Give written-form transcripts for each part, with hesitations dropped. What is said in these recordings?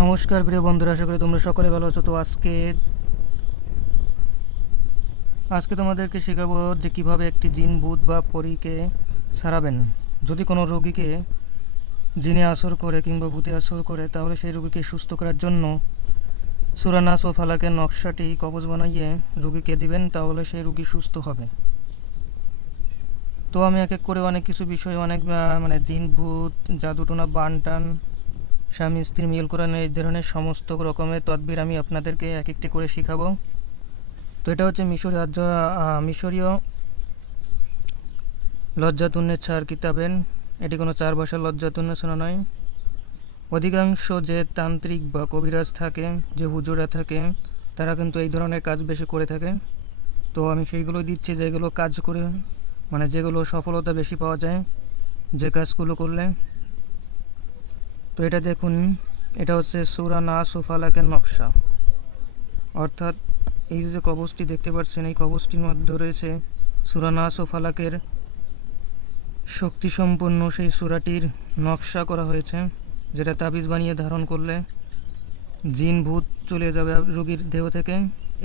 নমস্কার প্রিয় বন্ধুরা, আশা করি তোমরা সকলে ভালো আছো। তো আজকে তোমাদেরকে শেখাবো যে কিভাবে একটি জিন ভূত বা পরীকে সারাবেন। যদি কোনো রোগীকে জিনে আসর করে কিংবা ভূতে আসর করে, তাহলে সেই রোগীকে সুস্থ করার জন্য সূরা নাস ও ফালাকের নকশাটি কবজ বানাইয়ে রোগীকে দিবেন, তাহলে সেই রোগী সুস্থ হবে। তো আমি এক এক করে অনেক কিছু বিষয়, অনেক মানে জিন ভূত, জাদুটোনা, বান টান, স্বামী স্ত্রী মিল করানো, এই ধরনের সমস্ত রকমের তদবির আমি আপনাদেরকে এক একটি করে শেখাবো। তো এটা হচ্ছে মিশরীয় লজ্জাতুন্নের চার কিতাবেন। এটি কোনো চার ভাষার লজ্জাতুন্নেছাড়া নয়। অধিকাংশ যে তান্ত্রিক বা কবিরাজ থাকে, যে হুজুরা থাকে, তারা কিন্তু এই ধরনের কাজ বেশি করে থাকে। তো আমি সেইগুলো দিচ্ছি যেগুলো কাজ করে, মানে যেগুলো সফলতা বেশি পাওয়া যায় যে কাজগুলো করলে। তো এটা দেখুন, এটা হচ্ছে সূরা নাস ও ফালাকের নকশা। অর্থাৎ এই যে কবচটি দেখতে পাচ্ছেন, এই কবচটির মধ্যে রয়েছে সূরা নাস ও ফালাকের শক্তিসম্পন্ন সেই সূরাটির নকশা করা হয়েছে, যেটা তাবিজ বানিয়ে ধারণ করলে জিন ভূত চলে যাবে রোগীর দেহ থেকে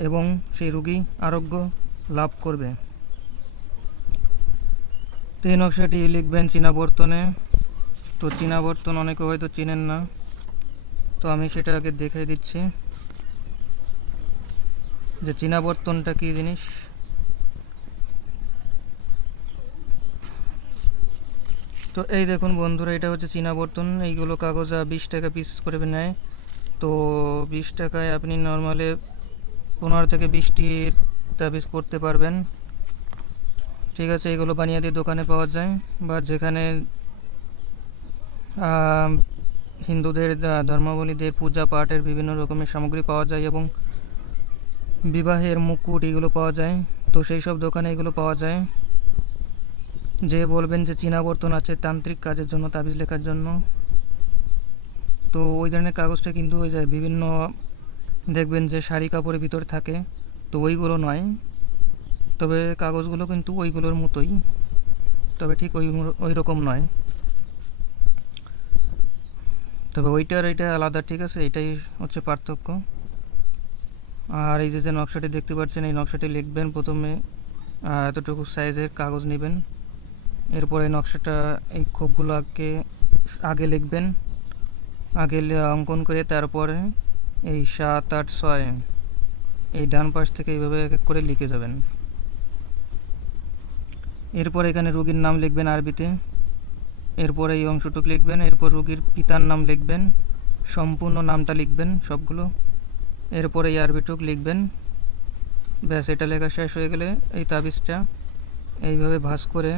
এবং সেই রোগী আরোগ্য লাভ করবে। তো এই নকশাটি লিখবেন চীনাবর্তনে। তো চীনাবর্তন অনেকে হয়তো চিনেন না, তো আমি সেটা আগে দেখিয়ে দিচ্ছি যে চীনাবর্তনটা কী জিনিস। তো এই দেখুন বন্ধুরা, এটা হচ্ছে চীনাবর্তন। এইগুলো কাগজ 20 টাকা পিস করে নেয়। তো 20 টাকায় আপনি নর্মালে 15 থেকে 20টির তাবিজ করতে পারবেন। ঠিক আছে, এগুলো বানিয়ে দিয়ে দোকানে পাওয়া যায়, বা যেখানে হিন্দুদের ধর্মাবলীদের পূজা পাঠের বিভিন্ন রকমের সামগ্রী পাওয়া যায় এবং বিবাহের মুকুট এগুলো পাওয়া যায়। তো সেই সব দোকানে এগুলো পাওয়া যায়। যে বলবেন যে চীনাবর্তন আছে তান্ত্রিক কাজের জন্য, তাবিজ লেখার জন্য, তো ওই ধরনের কাগজটা কিন্তু হয়ে যায় বিভিন্ন, দেখবেন যে শাড়ি কাপড়ের ভিতর থাকে, তো ওইগুলো নয়। তবে কাগজগুলো কিন্তু ওইগুলোর মতোই, তবে ঠিক ওই রকম নয়। তবে ওইটার এটা আলাদা, ঠিক আছে, এটাই হচ্ছে পার্থক্য। আর এই যে নকশাটি দেখতে পাচ্ছেন, এই নকশাটি লিখবেন প্রথমে এতটুকু সাইজের কাগজ নেবেন। এরপরে নকশাটা, এই খোপগুলোকে আগে লিখবেন, আগে অঙ্কন করে তারপরে এই 7, 8, 6 এই ডান পাশ থেকে এইভাবে এক এক করে লিখে যাবেন। এরপর এখানে রোগীর নাম লিখবেন আরবিতে, এরপর এই অংশটুকু লিখবেন, এরপর রোগীর পিতার নাম লিখবেন, সম্পূর্ণ নামটা লিখবেন সবগুলো, এরপর এই আরবিটুক লিখবেন। ব্যাস, এটা লেখা শেষ হয়ে গেলে এই তাবিজটা এইভাবে ভাঁজ করে,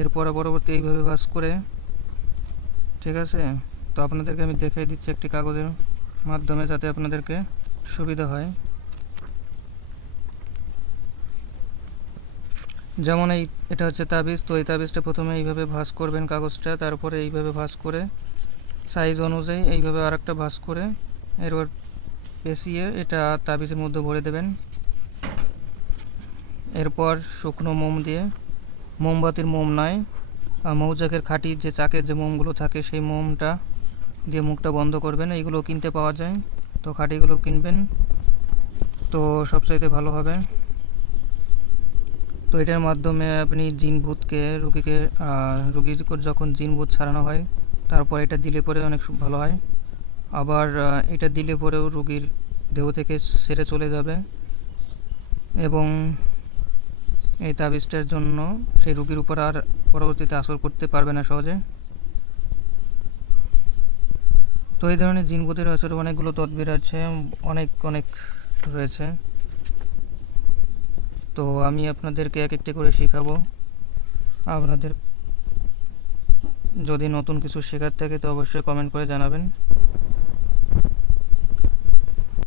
এরপর পরবর্তী এইভাবে ভাঁজ করে, ঠিক আছে। তো আপনাদেরকে আমি দেখিয়ে দিচ্ছি একটি কাগজের মাধ্যমে, যাতে আপনাদেরকে সুবিধা হয়। যেমন এটা হচ্ছে তাবিজ। তো এই তাবিজটা প্রথমে এইভাবে ভাঁজ করবেন কাগজটা, তারপরে এইভাবে ভাঁজ করে সাইজ অনুযায়ী এইভাবে আরেকটা ভাঁজ করে এরপর পেঁচিয়ে এটা তাবিজের মধ্যে ভরে দেবেন। এরপর শুকনো মোম দিয়ে, মোমবাতির মোম নয়, মৌচাকের খাঁটি যে চাকের যে মোমগুলো থাকে সেই মোমটা দিয়ে মুখটা বন্ধ করবেন। এইগুলো কিনতে পাওয়া যায়, তো খাঁটিগুলো কিনবেন, তো সবচাইতে ভালো হবে। তো এটার মাধ্যমে আপনি জিন ভূতকে রুগীর যখন জিন ভূত ছাড়ানো হয়, তারপর এটা দিলে পরে অনেক ভালো হয়। আবার এটা দিলে পরেও রুগীর দেহ থেকে সেরে চলে যাবে এবং এই তাবিজটার জন্য সেই রুগীর উপর আর পরবর্তীতে আসর করতে পারবে না সহজে। তো এই ধরনের জিন ভূতের আসরে অনেকগুলো তদবির আছে, অনেক অনেক রয়েছে। তো আমি আপনাদেরকে এক একটি করে শেখাবো। আপনাদের যদি নতুন কিছু শেখার থাকে তো অবশ্যই কমেন্ট করে জানাবেন।